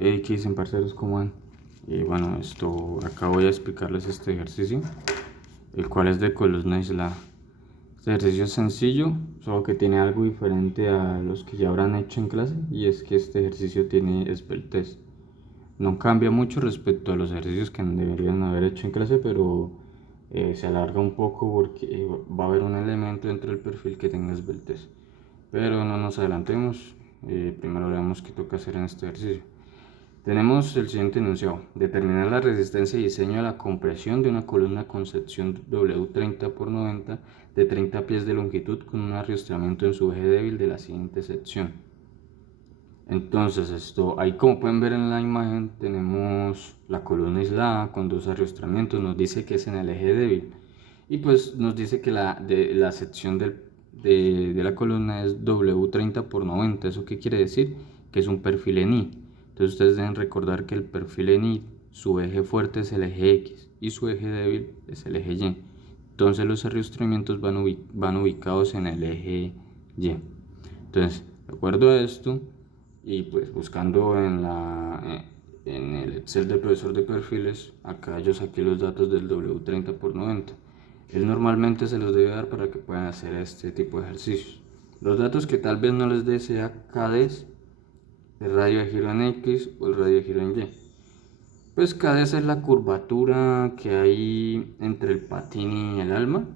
¿Qué dicen, parceros? ¿Cómo van? Y bueno, acá voy a explicarles este ejercicio, el cual es de columna aislada. Este ejercicio es sencillo, solo que tiene algo diferente a los que ya habrán hecho en clase, y es que este ejercicio tiene esbeltez. No cambia mucho respecto a los ejercicios que deberían haber hecho en clase, pero se alarga un poco porque va a haber un elemento dentro del perfil que tenga esbeltez. Pero no nos adelantemos, primero veamos qué toca hacer en este ejercicio. Tenemos el siguiente enunciado: determinar la resistencia y diseño a la compresión de una columna con sección W30 por 90 de 30 pies de longitud con un arrastramiento en su eje débil de la siguiente sección. Entonces, ahí como pueden ver en la imagen, tenemos la columna aislada con dos arrastramientos. Nos dice que es en el eje débil y pues nos dice que la sección de la columna es W30 por 90. ¿Eso qué quiere decir? Que es un perfil en I. Entonces ustedes deben recordar que el perfil en I, su eje fuerte es el eje X y su eje débil es el eje Y. Entonces los arrastramientos van ubicados en el eje Y. Entonces, de acuerdo a esto, y pues buscando en el Excel del profesor de perfiles, acá yo saqué los datos del W30 por 90. Él normalmente se los debe dar para que puedan hacer este tipo de ejercicios. Los datos que tal vez no les dé sea KDs, el radio de giro en X o el radio de giro en Y. Pues KDs es la curvatura que hay entre el patín y el alma,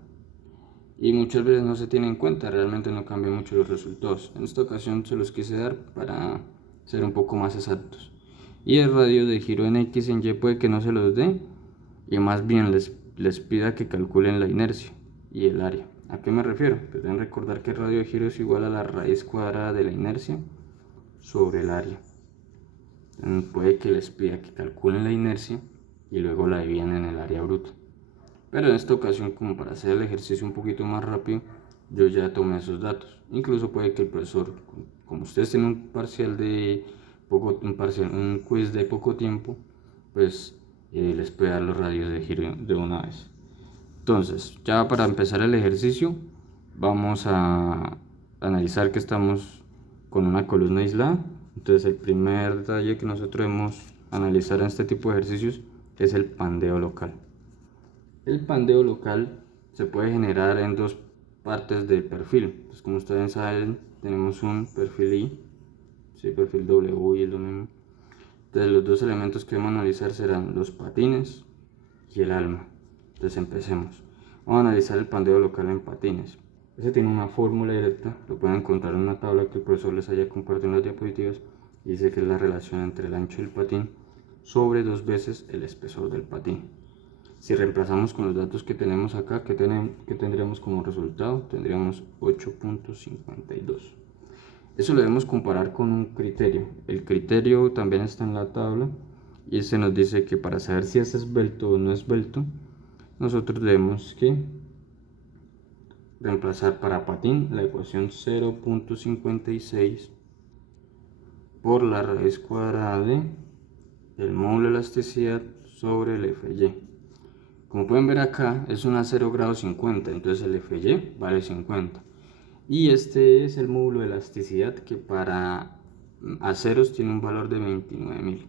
y muchas veces no se tiene en cuenta, realmente no cambia mucho los resultados. En esta ocasión se los quise dar para ser un poco más exactos. Y el radio de giro en X y en Y puede que no se los dé, y más bien les pida que calculen la inercia y el área. ¿A qué me refiero? Pues deben recordar que el radio de giro es igual a la raíz cuadrada de la inercia sobre el área. Entonces puede que les pida que calculen la inercia y luego la dividan en el área bruta. Pero en esta ocasión, como para hacer el ejercicio un poquito más rápido, yo ya tomé esos datos. Incluso puede que el profesor, como ustedes tienen un parcial un quiz de poco tiempo, pues les puede dar los radios de giro de una vez. Entonces, ya para empezar el ejercicio, vamos a analizar que estamos con una columna aislada. Entonces, el primer detalle que nosotros debemos analizar en este tipo de ejercicios es el pandeo local. El pandeo local se puede generar en dos partes del perfil. Entonces, como ustedes saben, tenemos un perfil I, sí, perfil W, y es lo mismo. Entonces, los dos elementos que vamos a analizar serán los patines y el alma. Entonces, empecemos. Vamos a analizar el pandeo local en patines. Ese tiene una fórmula directa, lo pueden encontrar en una tabla que el profesor les haya compartido en las diapositivas, y dice que es la relación entre el ancho del patín sobre 2 veces el espesor del patín. Si reemplazamos con los datos que tenemos acá, ¿qué tendríamos como resultado? Tendríamos 8.52. Eso lo debemos comparar con un criterio. El criterio también está en la tabla y se nos dice que para saber si es esbelto o no esbelto, nosotros debemos que reemplazar para patín la ecuación 0.56 por la raíz cuadrada del módulo de elasticidad sobre el Fy. Como pueden ver acá, es una 0 grado 50, entonces el Fy vale 50. Y este es el módulo de elasticidad, que para aceros tiene un valor de 29.000.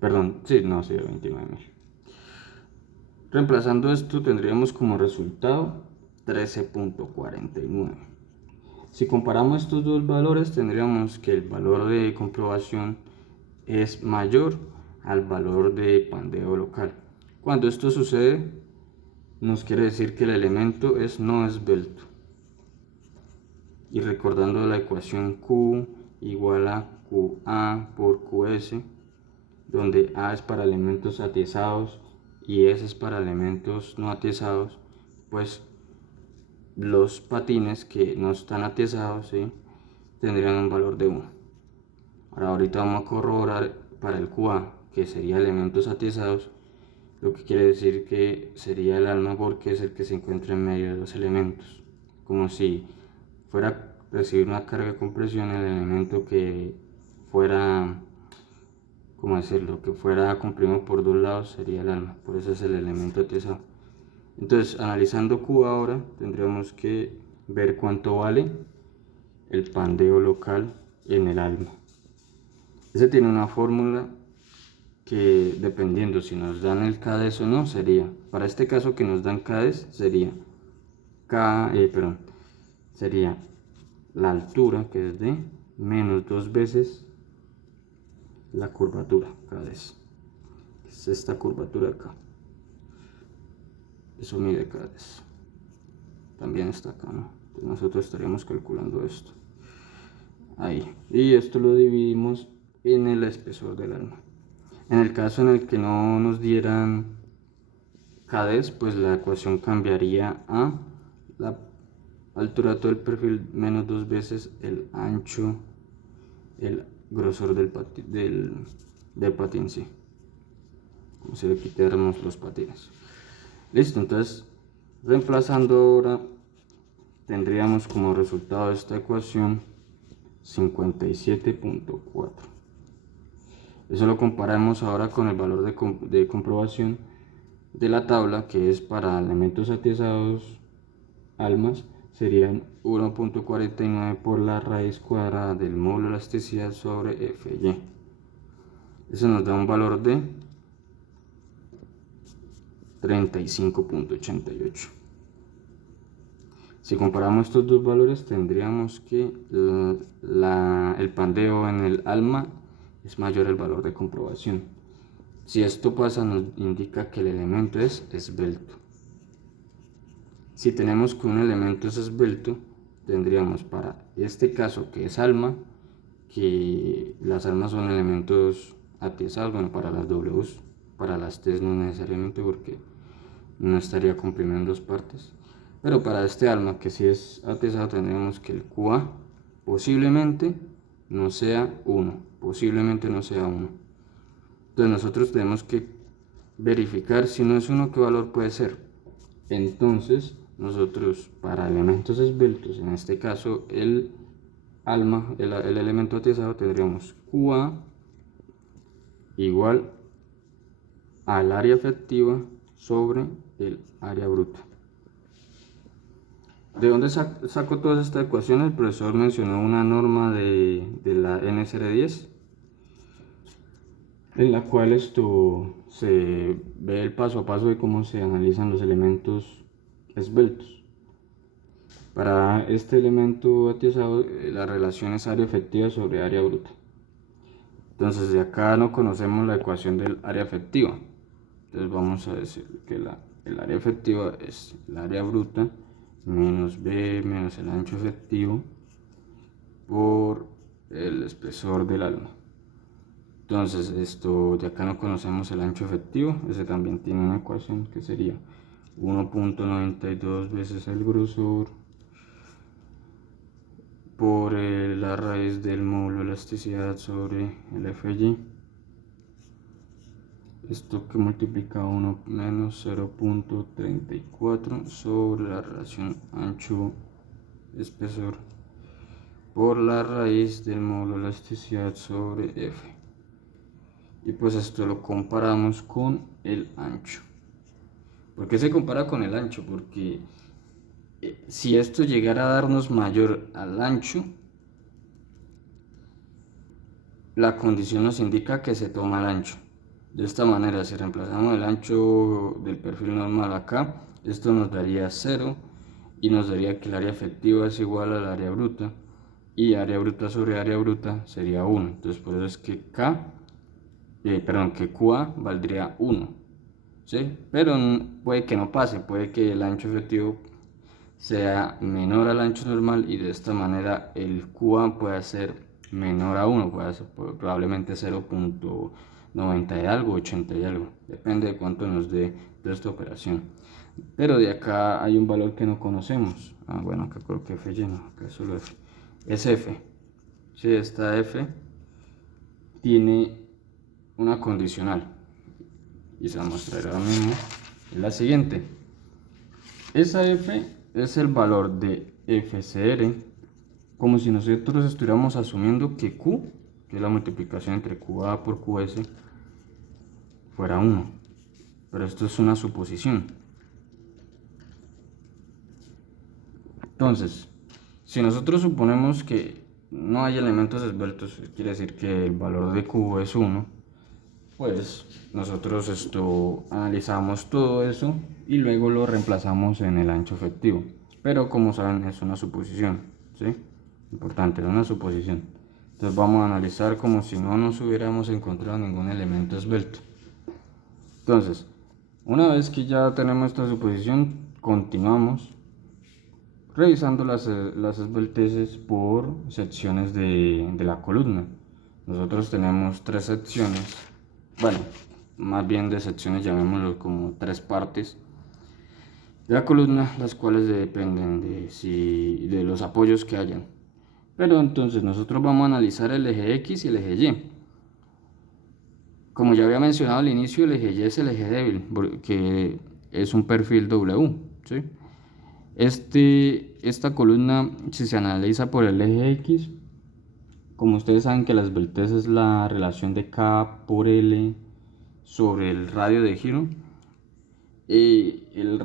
Perdón, sí, no, sí, 29.000. Reemplazando esto tendríamos como resultado 13.49. Si comparamos estos dos valores, tendríamos que el valor de comprobación es mayor al valor de pandeo local. Cuando esto sucede, nos quiere decir que el elemento es no esbelto. Y recordando la ecuación Q igual a QA por QS, donde A es para elementos atiezados y S es para elementos no atiezados, pues los patines que no están atiezados, ¿sí?, tendrían un valor de 1. Ahorita vamos a corroborar para el QA, que sería elementos atiezados, lo que quiere decir que sería el alma, porque es el que se encuentra en medio de los elementos, como si fuera a recibir una carga de compresión. El elemento que fuera, ¿cómo decirlo?, que fuera comprimido por dos lados sería el alma, por eso es el elemento atiesado. Entonces, analizando Q ahora, tendríamos que ver cuánto vale el pandeo local en el alma. Ese tiene una fórmula que, dependiendo si nos dan el CADES o no, sería, para este caso que nos dan CADES, sería sería la altura, que es de menos 2 veces la curvatura, CADES. Es esta curvatura acá. Eso mide CADES. También está acá, ¿no? Entonces nosotros estaríamos calculando esto. Ahí. Y esto lo dividimos en el espesor del alma. En el caso en el que no nos dieran CADES, pues la ecuación cambiaría a la altura de todo el perfil menos 2 veces el ancho, el grosor del patín, sí. Como si le quitáramos los patines. Listo, entonces reemplazando ahora tendríamos como resultado de esta ecuación 57.4. Eso lo comparamos ahora con el valor de comprobación de la tabla, que es para elementos atizados almas, serían 1.49 por la raíz cuadrada del módulo de elasticidad sobre Fy. Eso nos da un valor de 35.88. Si comparamos estos dos valores, tendríamos que el pandeo en el alma es mayor al valor de comprobación. Si esto pasa, nos indica que el elemento es esbelto. Si tenemos que un elemento es esbelto, tendríamos para este caso, que es alma, que las almas son elementos atizados, bueno, para las Ws, para las Ts no necesariamente, porque no estaría comprimido en dos partes. Pero para este alma, que si es atizado, tendríamos que el QA posiblemente no sea 1. Posiblemente no sea 1. Entonces nosotros tenemos que verificar si no es 1, qué valor puede ser. Entonces nosotros para elementos esbeltos, en este caso el alma, el elemento atizado, tendríamos QA igual al área efectiva sobre el área bruta. ¿De dónde saco todas estas ecuaciones? El profesor mencionó una norma de la NSR10, en la cual esto se ve el paso a paso de cómo se analizan los elementos esbeltos. Para este elemento atizado, la relación es área efectiva sobre área bruta. Entonces de acá no conocemos la ecuación del área efectiva. Entonces vamos a decir que el área efectiva es el área bruta menos B menos el ancho efectivo por el espesor del alma. Entonces esto de acá no conocemos el ancho efectivo, ese también tiene una ecuación que sería 1.92 veces el grosor por la raíz del módulo de elasticidad sobre el Fy. Esto que multiplica 1 menos 0.34 sobre la relación ancho espesor por la raíz del módulo de elasticidad sobre F. Y pues esto lo comparamos con el ancho. ¿Por qué se compara con el ancho? Porque si esto llegara a darnos mayor al ancho, la condición nos indica que se toma el ancho. De esta manera, si reemplazamos el ancho del perfil normal acá, esto nos daría 0 y nos daría que el área efectiva es igual al área bruta, y área bruta sobre área bruta sería 1. Entonces por eso es que que QA valdría 1, ¿sí? Pero puede que no pase, puede que el ancho efectivo sea menor al ancho normal y de esta manera el QA pueda ser menor a 1, puede ser probablemente 0.90 y algo, 80 y algo, depende de cuánto nos dé de esta operación. Pero de acá hay un valor que no conocemos. Bueno, acá coloqué F lleno, acá solo F. Es F. Si esta F tiene una condicional y se va a mostrar ahora mismo, es la siguiente. Esa F es el valor de FCR, como si nosotros estuviéramos asumiendo que Q, que es la multiplicación entre QA por QS, fuera 1. Pero esto es una suposición. Entonces, si nosotros suponemos que no hay elementos esbeltos, quiere decir que el valor de Q es 1, pues nosotros analizamos todo eso y luego lo reemplazamos en el ancho efectivo. Pero como saben es una suposición, ¿sí? Importante, es una suposición. Entonces vamos a analizar como si no nos hubiéramos encontrado ningún elemento esbelto. Entonces, una vez que ya tenemos esta suposición, continuamos revisando las esbelteces por secciones de la columna. Nosotros tenemos 3 secciones, bueno, más bien de secciones, llamémoslo como 3 partes de la columna, las cuales dependen de los apoyos que hayan. Pero entonces nosotros vamos a analizar el eje X y el eje Y. Como ya había mencionado al inicio, el eje Y es el eje débil, que es un perfil W, ¿sí? Esta columna, si se analiza por el eje X, como ustedes saben que la esbeltez es la relación de K por L sobre el radio de giro, el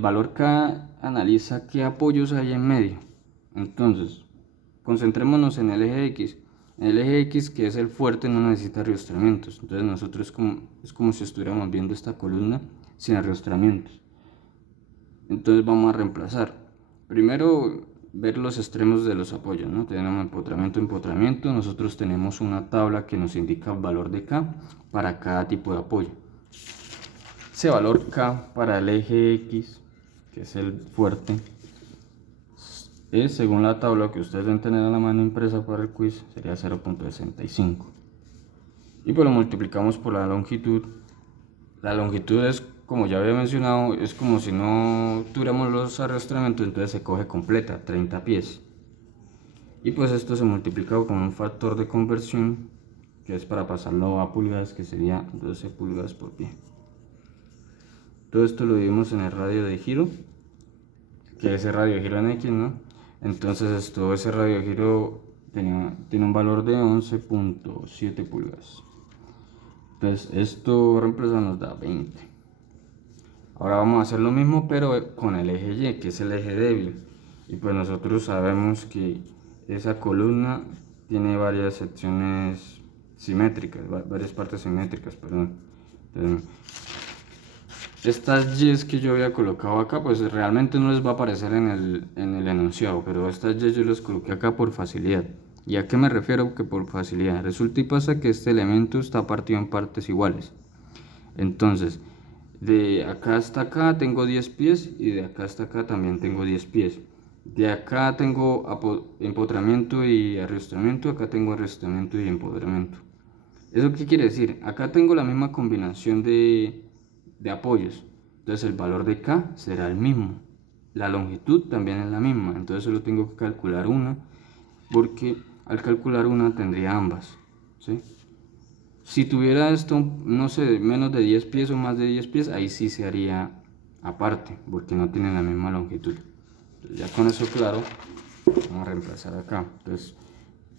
valor K analiza qué apoyos hay en medio. Entonces, concentrémonos en el eje X. En el eje X, que es el fuerte, no necesita arrastramientos. Entonces nosotros es como si estuviéramos viendo esta columna sin arrastramientos. Entonces vamos a reemplazar. Primero, ver los extremos de los apoyos, ¿no? Tenemos empotramiento. Nosotros tenemos una tabla que nos indica el valor de K para cada tipo de apoyo. Ese valor K para el eje X, que es el fuerte, es, según la tabla que ustedes deben tener a la mano impresa para el quiz, sería 0.65. Y pues lo multiplicamos por la longitud. La longitud es, como ya había mencionado, es como si no tuviéramos los arrastramientos, entonces se coge completa, 30 pies. Y pues esto se multiplica con un factor de conversión, que es para pasarlo a pulgadas, que sería 12 pulgadas por pie. Todo esto lo dividimos en el radio de giro, que es el radio de giro en X, ¿no? Entonces ese radio de giro tiene un valor de 11.7 pulgadas. Entonces esto reemplaza nos da 20. Ahora vamos a hacer lo mismo pero con el eje Y, que es el eje débil. Y pues nosotros sabemos que esa columna tiene varias secciones simétricas, varias partes simétricas, perdón. Entonces, estas Y's que yo había colocado acá, pues realmente no les va a aparecer en el enunciado, pero estas Y's yo las coloqué acá por facilidad. ¿Y a qué me refiero que por facilidad? Resulta y pasa que este elemento está partido en partes iguales. Entonces, de acá hasta acá tengo 10 pies y de acá hasta acá también tengo 10 pies. De acá tengo empotramiento y arrastramiento, acá tengo arrastramiento y empotramiento. ¿Eso qué quiere decir? Acá tengo la misma combinación de apoyos, entonces el valor de K será el mismo, la longitud también es la misma, entonces solo tengo que calcular una, porque al calcular una tendría ambas, ¿sí? Si tuviera esto, no sé, menos de 10 pies o más de 10 pies, ahí sí se haría aparte, porque no tienen la misma longitud. Entonces, ya con eso claro, vamos a reemplazar acá. Entonces,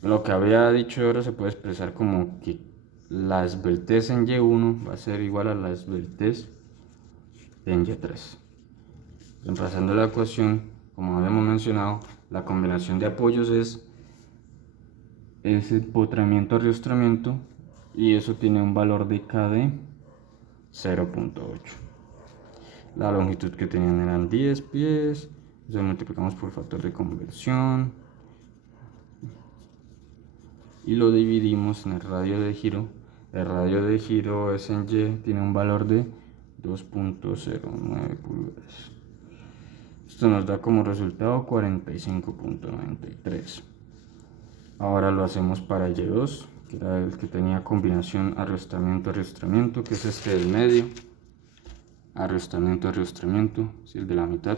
lo que había dicho ahora se puede expresar como que la esbeltez en Y1 va a ser igual a la esbeltez en Y3. Reemplazando la ecuación, como habíamos mencionado, la combinación de apoyos es empotramiento arrastramiento y eso tiene un valor de K de 0.8. La longitud que tenían eran 10 pies, entonces multiplicamos por factor de conversión y lo dividimos en el radio de giro. El radio de giro es en Y, tiene un valor de 2.09 pulgadas. Esto nos da como resultado 45.93. Ahora lo hacemos para Y2, que era el que tenía combinación arrastramiento, que es este del medio. Arrastramiento, es el de la mitad.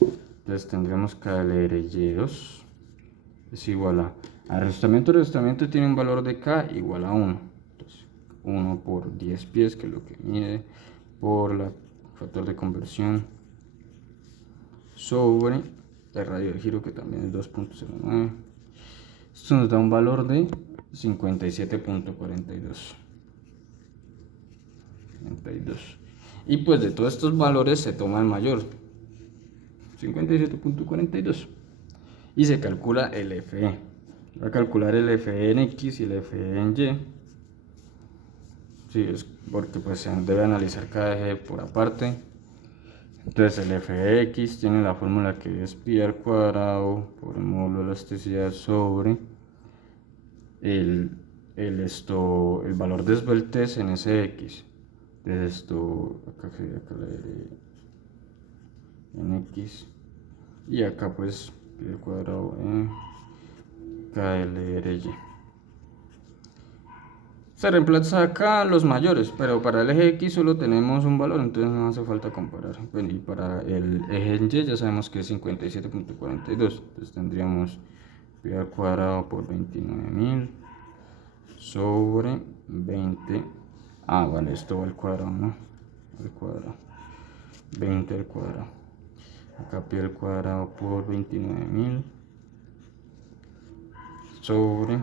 Entonces tendremos que leer Y2 es igual a arrastramiento tiene un valor de K igual a 1. Entonces 1 por 10 pies, que es lo que mide, por el factor de conversión, sobre el radio de giro, que también es 2.09. Esto nos da un valor de 57.42. Y pues de todos estos valores se toma el mayor, 57.42. y se calcula el FE. Voy a calcular el FE en X y el FE en Y. Sí, es porque pues se debe analizar cada eje por aparte. Entonces el Fx tiene la fórmula que es pi al cuadrado por el módulo de elasticidad sobre el valor de esbeltez en Sx. Entonces acá le en X y acá pues pi al cuadrado en KLRY. Se reemplaza acá los mayores, pero para el eje X solo tenemos un valor, entonces no hace falta comparar. Bueno, y para el eje Y ya sabemos que es 57.42, entonces tendríamos pi al cuadrado por 29.000 sobre 20. Vale, esto va al cuadrado, ¿no? Al cuadrado. 20 al cuadrado. Acá pi al cuadrado por 29.000 sobre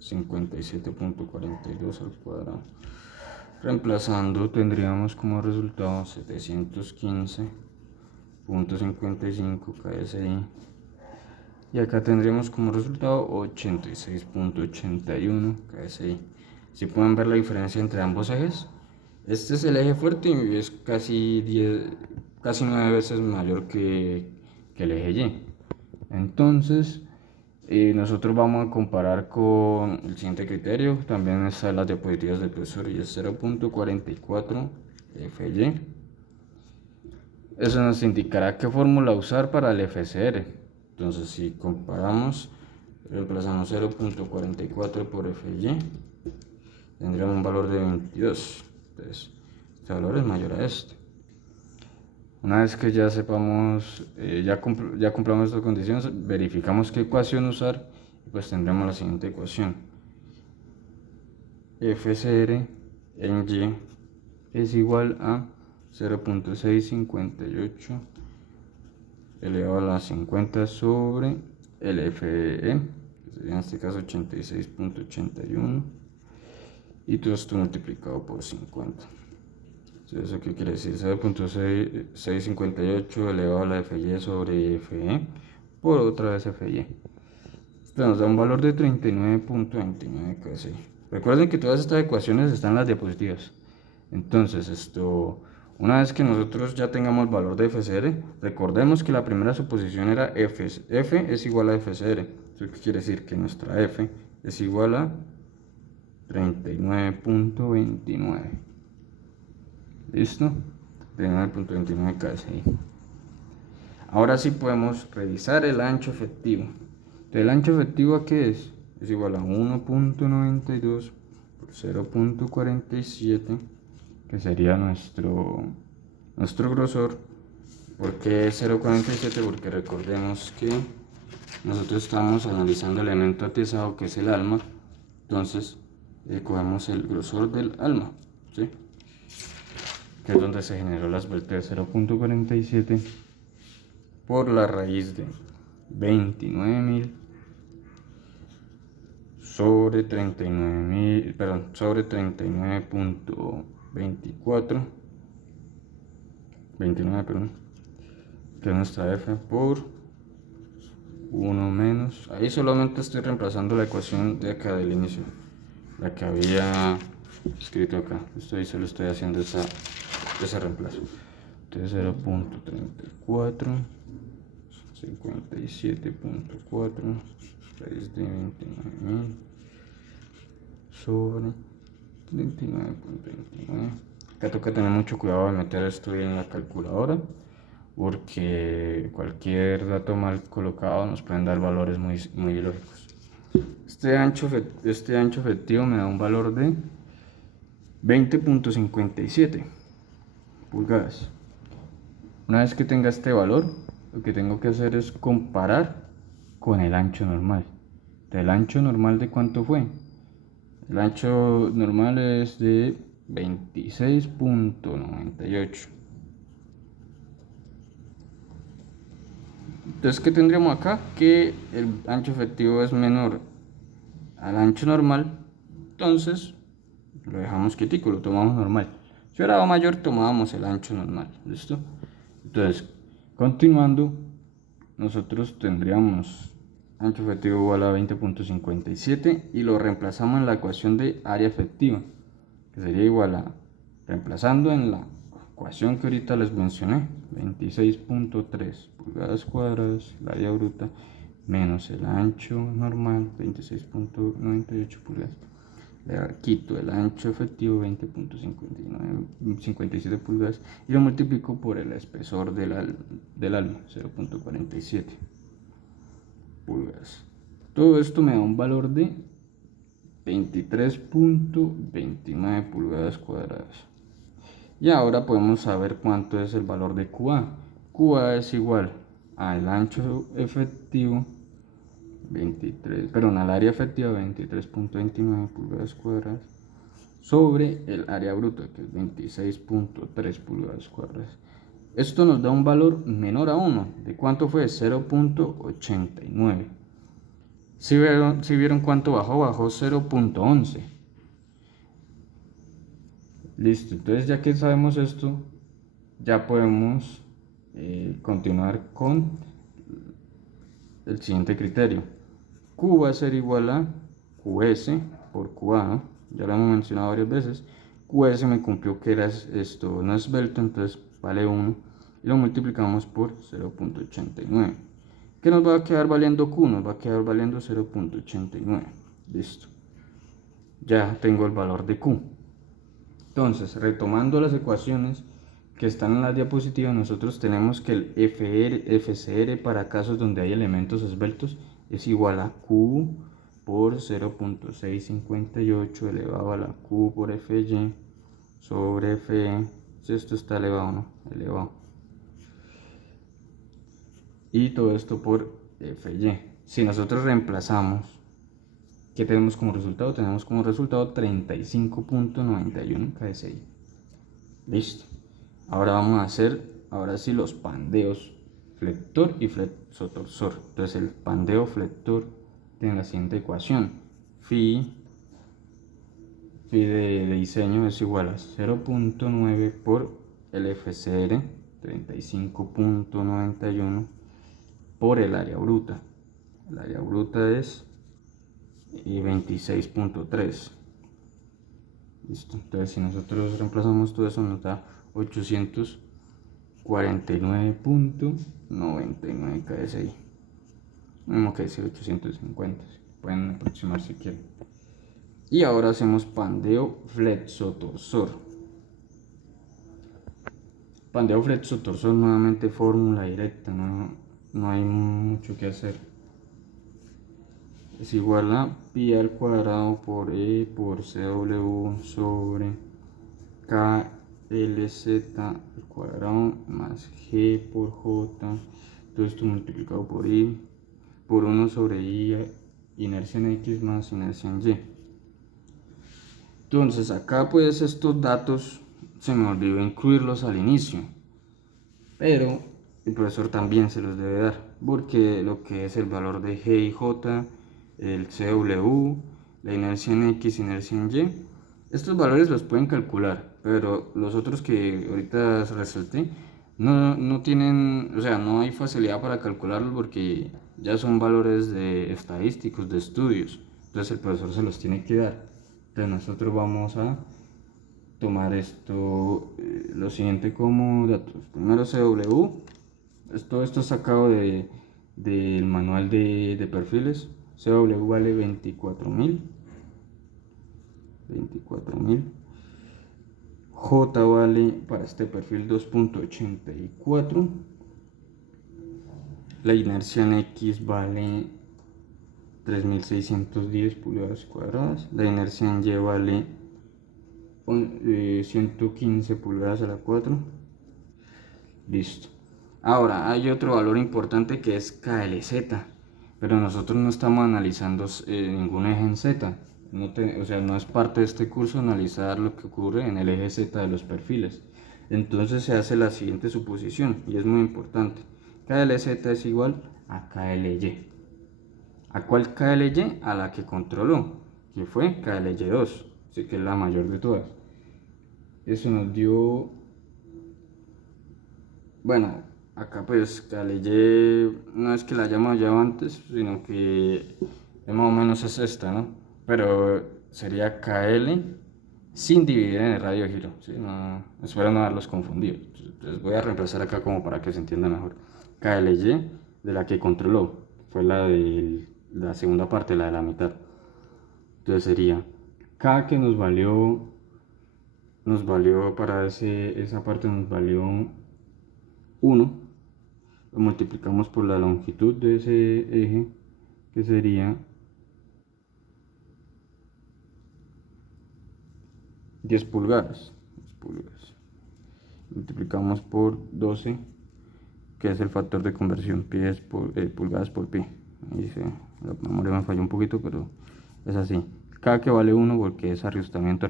57.42 al cuadrado. Reemplazando tendríamos como resultado 715.55 KSI y acá tendríamos como resultado 86.81 KSI. Si pueden ver la diferencia entre ambos ejes, este es el eje fuerte y es casi 9 veces mayor que el eje Y. Entonces nosotros vamos a comparar con el siguiente criterio. También están las diapositivas del profesor y es 0.44 FY. Eso nos indicará qué fórmula usar para el FCR. Entonces si comparamos, reemplazamos 0.44 por FY, tendríamos un valor de 22. Entonces este valor es mayor a este. Una vez que ya sepamos, ya cumplamos estas condiciones, verificamos qué ecuación usar y pues tendremos la siguiente ecuación. FCR en Y es igual a 0.658 elevado a la 50 sobre el FE, que sería en este caso 86.81, y todo esto multiplicado por 50. ¿Eso qué quiere decir? 0.658 elevado a la FY sobre FE por otra vez FY. Esto nos da un valor de 39.29 casi. Recuerden que todas estas ecuaciones están en las diapositivas. Entonces, una vez que nosotros ya tengamos el valor de FCR, recordemos que la primera suposición era F es igual a FCR. ¿Eso qué quiere decir? Que nuestra F es igual a 39.29. ¿Listo? 39.29 KSI. Ahora sí podemos revisar el ancho efectivo. ¿El ancho efectivo a qué es? Es igual a 1.92 por 0.47, que sería nuestro grosor. ¿Por qué 0.47? Porque recordemos que nosotros estamos analizando el elemento atezado que es el alma. Entonces cogemos el grosor del alma, ¿sí? Que es donde se generó la esbeltez, 0.47 por la raíz de 29.000 sobre 39.000, perdón, sobre 39.24, 29, perdón, que es nuestra F por 1 menos, ahí solamente estoy reemplazando la ecuación de acá del inicio, la que había escrito acá. Esto solo estoy haciendo ese reemplazo. Entonces 0.34, 57.4 raíz de 29.000 sobre 39.29. Acá toca tener mucho cuidado de meter esto en la calculadora, porque cualquier dato mal colocado nos pueden dar valores muy ilógicos. Este ancho efectivo me da un valor de 20.57 pulgadas. Una vez que tenga este valor, lo que tengo que hacer es comparar con el ancho normal. ¿El ancho normal de cuánto fue? El ancho normal es de 26.98. Entonces, ¿qué tendríamos acá? Que el ancho efectivo es menor al ancho normal. Entonces, lo dejamos quietico, lo tomamos normal. Si hubiera mayor, tomábamos el ancho normal. ¿Listo? Entonces, continuando, nosotros tendríamos ancho efectivo igual a 20.57 y lo reemplazamos en la ecuación de área efectiva, que sería igual a, reemplazando en la ecuación que ahorita les mencioné, 26.3 pulgadas cuadradas, el área bruta, menos el ancho normal, 26.98 pulgadas. Le quito el ancho efectivo, 20.57 pulgadas, y lo multiplico por el espesor del alma, 0.47 pulgadas. Todo esto me da un valor de 23.29 pulgadas cuadradas. Y ahora podemos saber cuánto es el valor de QA. QA es igual al ancho efectivo al área efectiva 23.29 pulgadas cuadradas sobre el área bruta, que es 26.3 pulgadas cuadradas. Esto nos da un valor menor a 1. ¿De cuánto fue? 0.89. Si vieron cuánto bajó, bajó 0.11. Listo, entonces ya que sabemos esto, ya podemos continuar con el siguiente criterio. Q va a ser igual a QS por QA, ¿no? Ya lo hemos mencionado varias veces. QS me cumplió que era esto no esbelto, entonces vale 1 y lo multiplicamos por 0.89. ¿Qué nos va a quedar valiendo Q? Nos va a quedar valiendo 0.89. Listo. Ya tengo el valor de Q. Entonces, retomando las ecuaciones que están en la diapositiva, nosotros tenemos que el FCR para casos donde hay elementos esbeltos es igual a Q por 0.658 elevado a la Q por FY sobre FE. Si esto está elevado, ¿no? Elevado. Y todo esto por FY. Si nosotros reemplazamos, ¿qué tenemos como resultado? Tenemos como resultado 35.91 KSI. Listo. Ahora vamos a hacer, ahora sí, los pandeos flector y flexotorsor. Entonces el pandeo flector tiene la siguiente ecuación. Phi de diseño es igual a 0.9 por el FCR, 35.91 por el área bruta. El área bruta es 26.3. Listo. Entonces si nosotros reemplazamos todo eso nos da 849.99 KSI. Mismo que decir 850, pueden aproximar si quieren. Y ahora hacemos pandeo flexotorsor. Pandeo flexotorsor, nuevamente fórmula directa, no hay mucho que hacer. Es igual a pi al cuadrado por E por CW sobre KLZ al cuadrado más G por J, todo esto multiplicado por I por 1 sobre I, inercia en X más inercia en Y. Entonces acá pues estos datos se me olvidó incluirlos al inicio, pero el profesor también se los debe dar, porque lo que es el valor de G y J, el CW, la inercia en X, inercia en Y, estos valores los pueden calcular, pero los otros que ahorita resalté no tienen, o sea, no hay facilidad para calcularlos porque ya son valores de estadísticos, de estudios, entonces el profesor se los tiene que dar. Entonces nosotros vamos a tomar esto, lo siguiente como datos. Primero CW, todo esto es sacado del manual de perfiles. CW vale 24.000. J vale para este perfil 2.84. La inercia en X vale 3.610 pulgadas cuadradas. La inercia en Y vale 115 pulgadas a la 4. Listo. Ahora hay otro valor importante que es KLZ, pero nosotros no estamos analizando ningún eje en Z. O sea, no es parte de este curso analizar lo que ocurre en el eje Z de los perfiles. Entonces se hace la siguiente suposición y es muy importante. KLZ es igual a KLY. ¿A cuál KLY? A la que controló, que fue KLY2, así que es la mayor de todas. Eso nos dio, bueno, acá pues Caleye no es que la hayamos hallado antes, sino que más o menos es esta, ¿no? Pero sería KL sin dividir en el radio de giro, ¿sí? No, espero no haberlos confundido. Entonces voy a reemplazar acá como para que se entienda mejor. KLY de la que controló, fue la de la segunda parte, la de la mitad. Entonces sería K que nos valió para esa parte nos valió 1, lo multiplicamos por la longitud de ese eje, que sería 10 pulgadas. 10 pulgadas. Multiplicamos por 12, que es el factor de conversión, pulgadas por pi. Ahí la memoria me falló un poquito, pero es así. K que vale 1 porque es arriestramiento,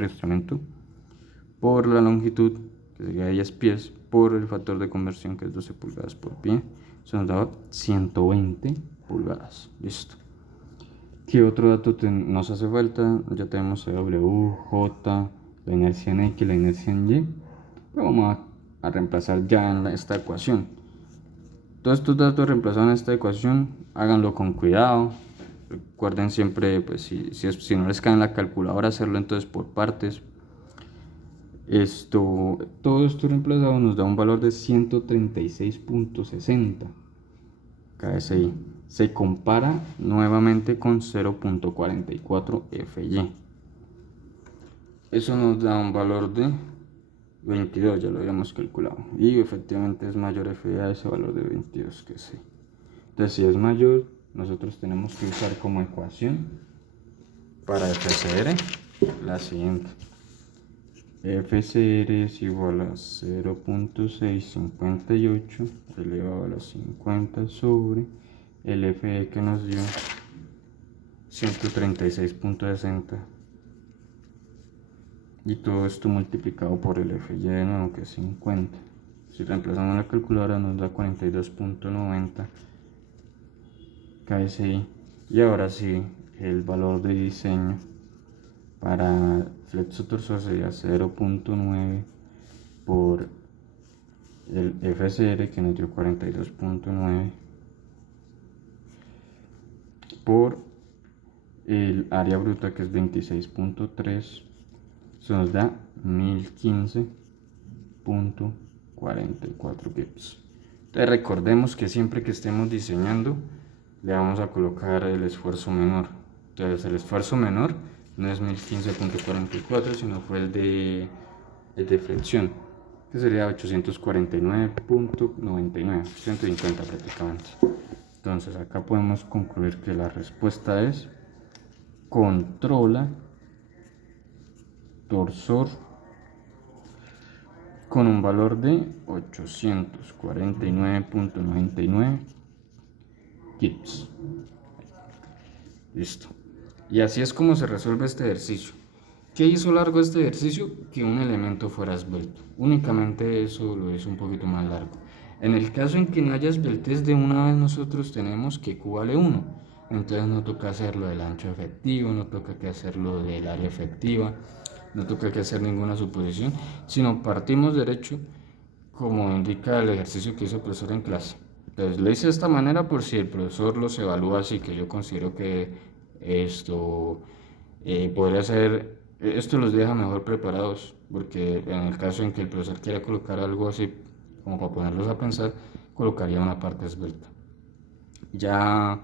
por la longitud, que sería 10 pies, por el factor de conversión, que es 12 pulgadas por pie. Eso nos da 120 pulgadas. Listo. ¿Qué otro dato nos hace falta? Ya tenemos W, J, la inercia en X, la inercia en Y. Pero vamos a reemplazar ya en esta ecuación. Todos estos datos reemplazados en esta ecuación, háganlo con cuidado. Recuerden siempre, pues si no les cae en la calculadora, hacerlo entonces por partes. Todo esto reemplazado nos da un valor de 136.60 KSI. Se compara nuevamente con 0.44 FY. Eso nos da un valor de 22, ya lo habíamos calculado. Y efectivamente es mayor FY a ese valor de 22 que sí. Entonces si es mayor, nosotros tenemos que usar como ecuación para FCR la siguiente. FCR es igual a 0.658 elevado a la 50 sobre el FE que nos dio 136.60 y todo esto multiplicado por el FY de nuevo, que es 50. Si reemplazamos la calculadora nos da 42.90 KSI. Y ahora sí, el valor de diseño para flexo torsor sería 0.9 por el FCR, que nos dio 42.9, por el área bruta, que es 26.3, eso nos da 1015.44 gips. Entonces recordemos que siempre que estemos diseñando le vamos a colocar el esfuerzo menor. Entonces el esfuerzo menor no es 1015.44, sino fue el de flexión, que sería 849.99, 150 prácticamente. Entonces acá podemos concluir que la respuesta es controla torsor con un valor de 849.99 gips. Listo. Y así es como se resuelve este ejercicio. ¿Qué hizo largo este ejercicio? Que un elemento fuera esbelto. Únicamente eso lo hizo un poquito más largo. En el caso en que no haya esbeltez, de una vez nosotros tenemos que Q vale 1. Entonces no toca hacerlo del ancho efectivo, no toca que hacerlo del área efectiva, no toca que hacer ninguna suposición, sino partimos derecho como indica el ejercicio que hizo el profesor en clase. Entonces lo hice de esta manera por si el profesor los evalúa así, que yo considero que esto podría ser, esto los deja mejor preparados, porque en el caso en que el profesor quiera colocar algo así como para ponerlos a pensar, colocaría una parte esbelta. Ya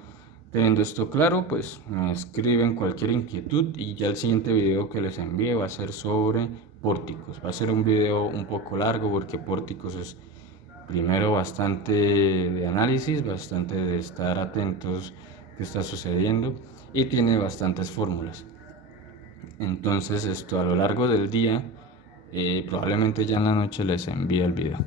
teniendo esto claro, pues me escriben cualquier inquietud y ya el siguiente video que les envíe va a ser sobre pórticos. Va a ser un video un poco largo porque pórticos es primero bastante de análisis, bastante de estar atentos qué está sucediendo y tiene bastantes fórmulas. Entonces esto a lo largo del día, probablemente ya en la noche les envíe el video.